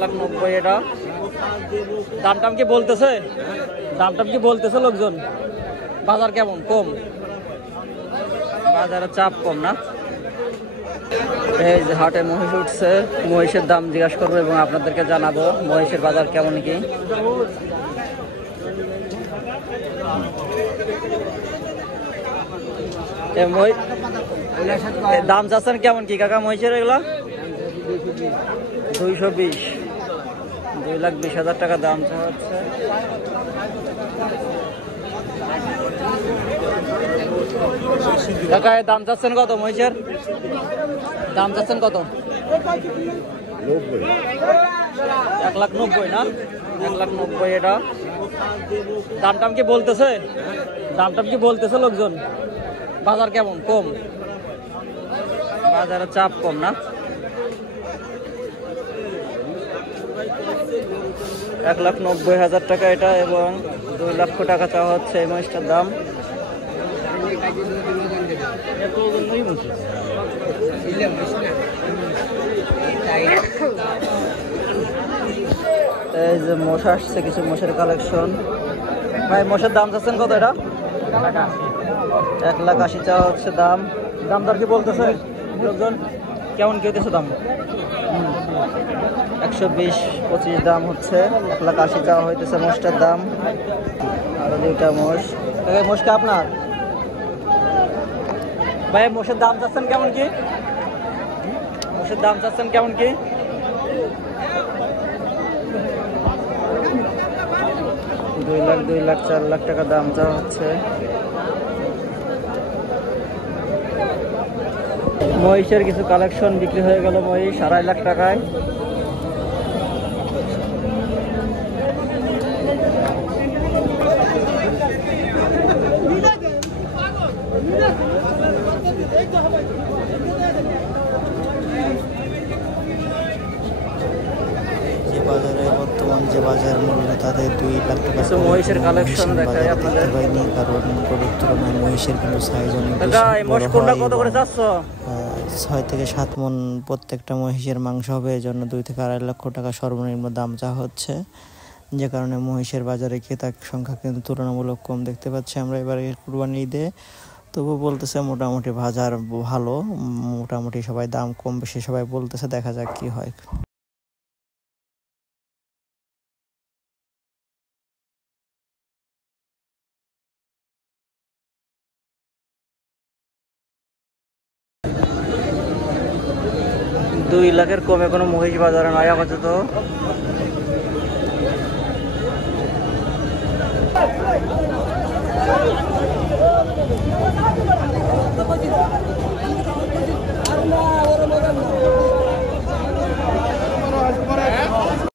1,90,000 এটা। দামটাম কি বলতেছে? দামটাম কি বলতেছে লোকজন? বাজার কেমন? কম, বাজারে চাপ কম না? এই যে হাটে মহিষ উঠছে, মহিষের দাম জিজ্ঞাসা করবো এবং আপনাদেরকে জানাবো মহিষের বাজার কেমন কি। দাম চাচ্ছেন কেমন কি কাকা মহিষের এগুলা? 220, 2,20,000 টাকা দাম হচ্ছে। কাকা দাম চাচ্ছেন কত মহিষের? দাম চাচ্ছেন কত? 1,90,000 না? 1,90,000 এটা। দামটাম কি বলতেছে? দামটাম কি বলতেছে লোকজন? বাজার কেমন? কম, বাজারে চাপ কম না? 1,90,000 টাকা এটা এবং 2 লক্ষ টাকা চাওয়া হচ্ছে এই মহিষটার দাম। এই যে মোষ আসছে, কিছু মোষের কালেকশন। ভাই মোষের দাম চাচ্ছেন কত এটা? 1,80,000 চাওয়া হচ্ছে দাম। দাম দর কি বলতেছে লোকজন? কেমন কি হতেছে দাম? 120-25 দাম হচ্ছে। 1,80,000 চাওয়া হইতেছে মোষটার দাম। আরো 2টা মোষ। মোষটা আপনার? ভাই মোষের দাম চাচ্ছেন কেমন কি? মোষের দাম চাচ্ছেন কেমন কি? 2 লাখ, 4 লাখ টাকা দাম চাওয়া হচ্ছে। মহিষের কিছু কালেকশন বিক্রি হয়ে গেল, মহিষ 2.5 লাখ টাকায়। বাজারে বর্তমান যে বাজার মূল্য তাদের 2 লাখ টাকা মহিষের কালেকশন দেখাই আপনাদের। কারণ গরুর তুলনায় মহিষের কিন্তু সাইজ অনেক বেশি। 6 থেকে 7 মণ প্রত্যেকটা মহিষের মাংস হবে, এই জন্য 2 থেকে 2.5 লক্ষ টাকা সর্বনিম্ন দাম চাওয়া হচ্ছে, যে কারণে মহিষের বাজারে ক্রেতার সংখ্যা কিন্তু তুলনামূলক কম দেখতে পাচ্ছি আমরা এবারে কুরবানি ঈদে। তবু বলতেছে মোটামুটি বাজার ভালো, মোটামুটি সবাই দাম কম বেশি সবাই বলতেছে, দেখা যাক কি হয়। দুই লাখের কমে কোনো মহিষ বাজারে নয় আপাতত।